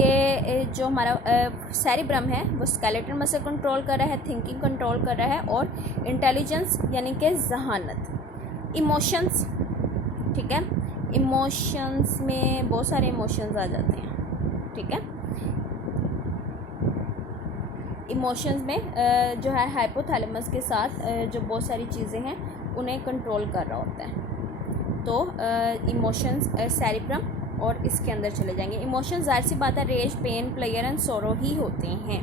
कि जो हमारा सेरिब्रम है वो स्केलेटल मसल कंट्रोल कर रहा है, थिंकिंग कंट्रोल कर रहा है, और इंटेलिजेंस यानी कि जहानत, इमोशंस, ठीक है, इमोशंस में बहुत सारे इमोशंस आ जाते हैं, ठीक है। इमोशंस में जो है हाइपोथैलेमस के साथ जो बहुत सारी चीज़ें हैं उन्हें कंट्रोल कर रहा होता है। तो इमोशंस सेरिब्रम और इसके अंदर चले जाएंगे। इमोशंस ज़ाहिर सी बात है रेज, पेन, प्लेयर एंड सोरो ही होते हैं।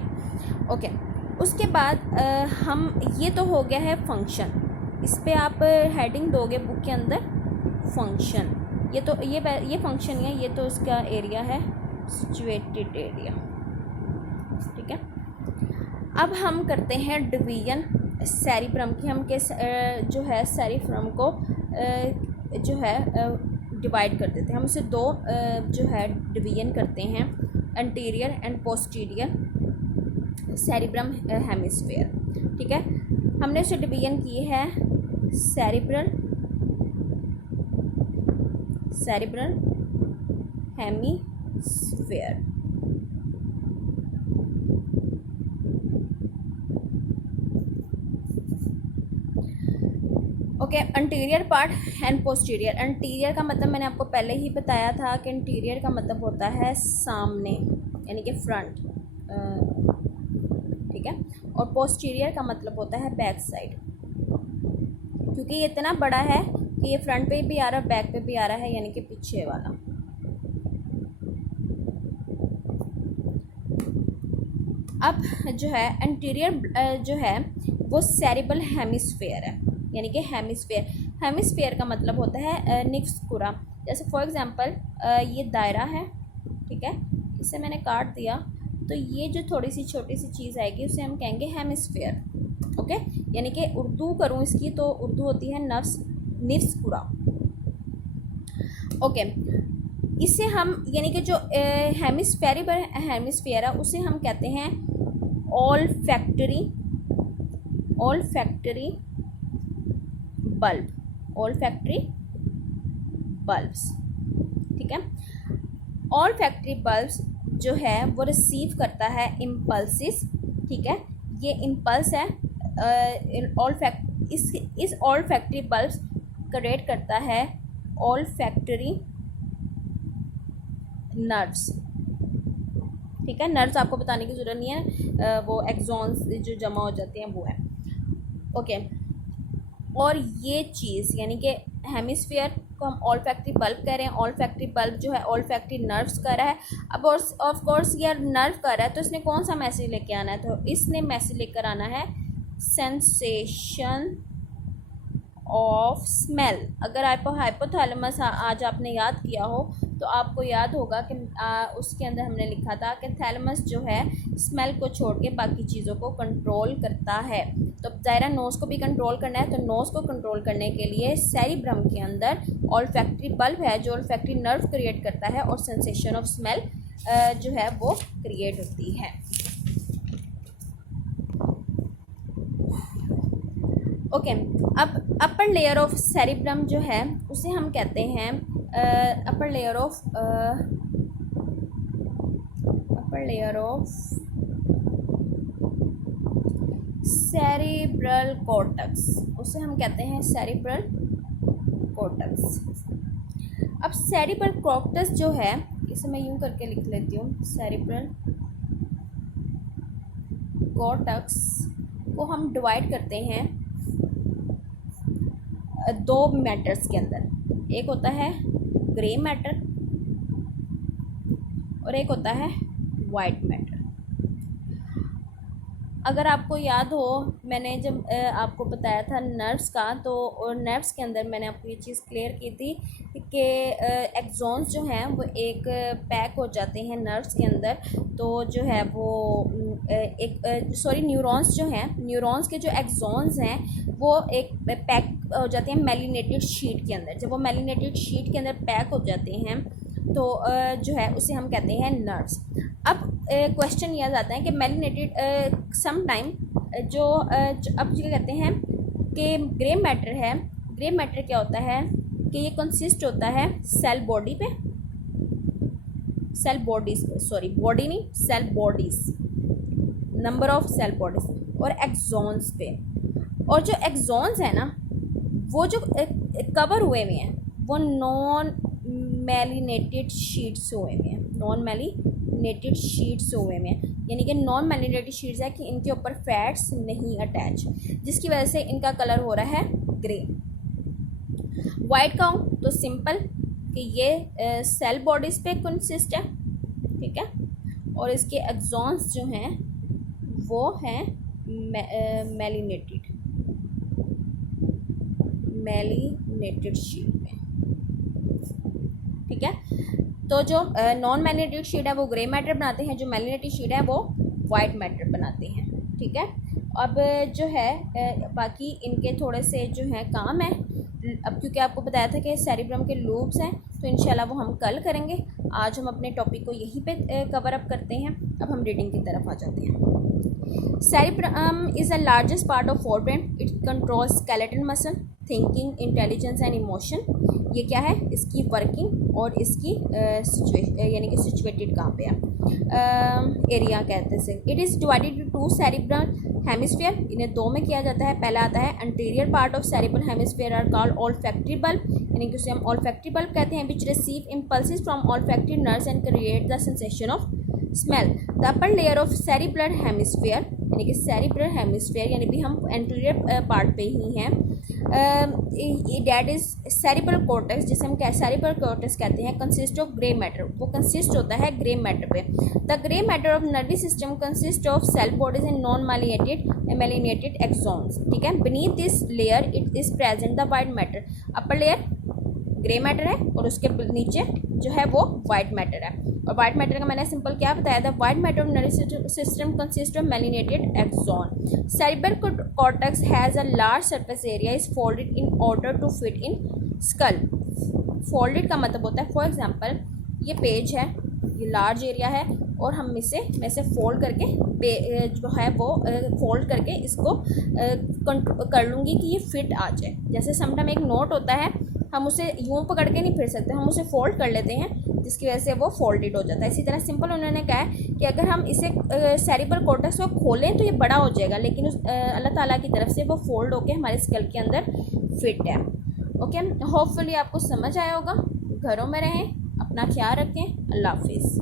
ओके, उसके बाद हम, ये तो हो गया है फंक्शन, इस पे आप हेडिंग दोगे बुक के अंदर फंक्शन। ये तो ये फंक्शन है, ये तो उसका एरिया है सिचुएटेड एरिया, ठीक है। अब हम करते हैं डिवीजन सेरिब्रम की। हम किस जो है सेरिब्रम को जो है डिवाइड कर देते हैं। हम उसे दो जो है डिवीजन करते हैं, anterior and posterior cerebrum hemisphere, ठीक है। हमने उसे डिवीजन की है cerebral hemisphere. Okay, anterior part and posterior. अंटीरियर का मतलब मैंने आपको पहले ही बताया था कि अंटीरियर का मतलब होता है सामने, यानी कि फ्रंट, ठीक है, और पोस्टीरियर का मतलब होता है बैक साइड। क्योंकि ये इतना बड़ा है कि ये फ्रंट पे भी आ रहा है, बैक पे भी आ रहा है, यानी कि पीछे वाला। अब जो है एंटीरियर जो है वो सेरिब्रल हेमिस्फीयर है, यानी कि हेमिस्फीयर का मतलब होता है निक्स कुरा। जैसे फॉर एग्जांपल ये दायरा है, ठीक है, इसे मैंने काट दिया तो ये जो थोड़ी सी छोटी सी चीज़ आएगी उसे हम कहेंगे हेमिस्फीयर। ओके, यानी कि उर्दू करूँ इसकी तो उर्दू होती है निफ्स कुरा। ओके, इसे हम, यानी कि जो हेमिस्फीयर है उसे हम कहते हैं ऑल फैक्टरी बल्ब्स, ठीक है। ऑल फैक्टरी बल्ब्स जो है वो रिसीव करता है इम्पल्सिस, ठीक है। ये इम्पल्स है इस ऑल फैक्टरी बल्ब्स क्रिएट करता है ऑल फैक्टरी नर्व्स, ठीक है। नर्व्स आपको बताने की ज़रूरत नहीं है, वो एक्सॉन्स जो जमा हो जाते हैं वो है। ओके, और ये चीज़ यानी कि हेमिस्फीयर को हम ऑल फैक्टरी बल्ब कह रहे हैं। ऑल फैक्टरी बल्ब जो है ऑल फैक्टरी नर्व्स कर रहा है। अब ऑफ कोर्स ये नर्व कर रहा है तो इसने कौन सा मैसेज लेके आना है, तो इसने मैसेज लेकर आना है सेंसेशन ऑफ स्मेल। अगर आपको हाइपोथैलेमस आज आपने याद किया हो तो आपको याद होगा कि उसके अंदर हमने लिखा था कि थैलेमस जो है स्मेल को छोड़ के बाकी चीज़ों को कंट्रोल करता है। तो ज़ाहिर नोज़ को भी कंट्रोल करना है, तो नोज़ को कंट्रोल करने के लिए सेरिब्रम के अंदर ऑल्फैक्टरी बल्ब है जो ऑल्फैक्टरी नर्व क्रिएट करता है और सेंसेशन ऑफ स्मेल जो है वो क्रिएट होती है। ओके, अब अपर लेयर ऑफ सेरिब्रम जो है उसे हम कहते हैं अपर लेयर ऑफ सेरिब्रल कॉर्टेक्स, उसे हम कहते हैं सेरिब्रल कॉर्टेक्स। अब सेरिब्रल कॉर्टेक्स जो है, इसे मैं यूं करके लिख लेती हूँ, सेरिब्रल कॉर्टेक्स को हम डिवाइड करते हैं दो मैटर्स के अंदर। एक होता है ग्रे मैटर और एक होता है वाइट मैटर। अगर आपको याद हो, मैंने जब आपको बताया था नर्व्स का, तो नर्व्स के अंदर मैंने आपको ये चीज़ क्लियर की थी कि एक्सॉन्स जो हैं वो एक पैक हो जाते हैं नर्व्स के अंदर। तो जो है वो न्यूरॉन्स जो हैं, न्यूरॉन्स के जो एक्सॉन्स हैं वो एक पैक हो जाते हैं मेलिनेटेड शीट के अंदर। जब वो मेलिनेटेड शीट के अंदर पैक हो जाते हैं तो जो है उसे हम कहते हैं नर्व्स। अब क्वेश्चन यह आता है कि मेलिनेटेड सम टाइम जो अब क्या कहते हैं कि ग्रे मैटर है। ग्रे मैटर क्या होता है कि ये कंसिस्ट होता है सेल बॉडी पे, सेल बॉडीज़ पे, सॉरी बॉडी नहीं, cell bodies, number of cell bodies, और एक्सॉन्स पे। और जो एक्सॉन्स है ना वो जो कवर हुए हुए हैं वो नॉन मेलिनेटेड शीट्स हुए हुए हैं, नॉन मेलिनेटेड शीट्स हुए हुए हैं, यानी कि नॉन मेलिनेटेड शीट्स है कि इनके ऊपर फैट्स नहीं अटैच, जिसकी वजह से इनका कलर हो रहा है ग्रे। वाइट का हूँ तो सिंपल कि ये सेल बॉडीज़ पे कंसिस्ट है, ठीक है, और इसके एक्सॉन्स जो हैं वो हैं मेलिनेटेड शीट में, ठीक है। तो जो नॉन मेलिनेटेड शीट है वो ग्रे मैटर बनाते हैं, जो मेलिनेटेड शीट है वो वाइट मैटर बनाते हैं, ठीक है। अब जो है बाकी इनके थोड़े से जो है काम है, अब क्योंकि आपको बताया था कि सेरिब्रम के लूब्स हैं तो इंशाल्लाह वो हम कल करेंगे। आज हम अपने टॉपिक को यहीं पे कवर अप करते हैं। अब हम रीडिंग की तरफ आ जाते हैं। Cerebrum is the largest part of forebrain, it controls skeletal muscle, thinking, intelligence and emotion. ये क्या है, इसकी वर्किंग और इसकी यानी कि सिचुएटेड कहाँ पे है, एरिया कहते हैं। It is divided to two cerebral hemisphere, इन्हें दो में किया जाता है। पहला आता है anterior part of cerebral hemisphere are called olfactory bulb, यानी कि उसे हम ऑल्फैक्टरी बल्ब कहते हैं, which receive impulses from olfactory nerves and create the sensation of smell. The upper layer of cerebral hemisphere, यानी कि सेरिब्रल हेमिस्फीयर यानी भी हम एंटीरियर पार्ट पे ही हैं, डैट इज़ सेरिब्रल कॉर्टेक्स, जिसे हम सेरिब्रल कॉर्टेक्स कहते हैं, कंसिस्ट ऑफ ग्रे मैटर, वो कंसिस्ट होता है ग्रे मैटर पे। The grey matter of nervous system consist of cell bodies and non myelinated axons, ठीक है। Beneath this layer it is present the white matter, upper layer grey matter है और उसके नीचे जो है वो वाइट मैटर है। और वाइट मैटर का मैंने सिंपल क्या बताया था, white matter of nervous system consist of myelinated axon. Cerebral cortex has a large surface area is folded in order to fit in skull. Folded का मतलब होता है, फॉर एग्जांपल ये पेज है, ये लार्ज एरिया है और हम मैं से फोल्ड करके जो है वो फोल्ड करके इसको कर लूँगी कि ये फिट आ जाए। जैसे समटाइम एक नोट होता है, हम उसे यूँ पकड़ के नहीं फिर सकते, हम उसे फोल्ड कर लेते हैं जिसकी वजह से वो फोल्डेड हो जाता है। इसी तरह सिंपल उन्होंने कहा है कि अगर हम इसे सेरिब्रल कॉर्टेक्स को खोलें तो ये बड़ा हो जाएगा, लेकिन अल्लाह ताला की तरफ से वो फोल्ड होके हमारे स्कल के अंदर फिट है। ओके, होपफुली आपको समझ आया होगा। घरों में रहें, अपना ख्याल रखें, अल्लाह हाफिज़।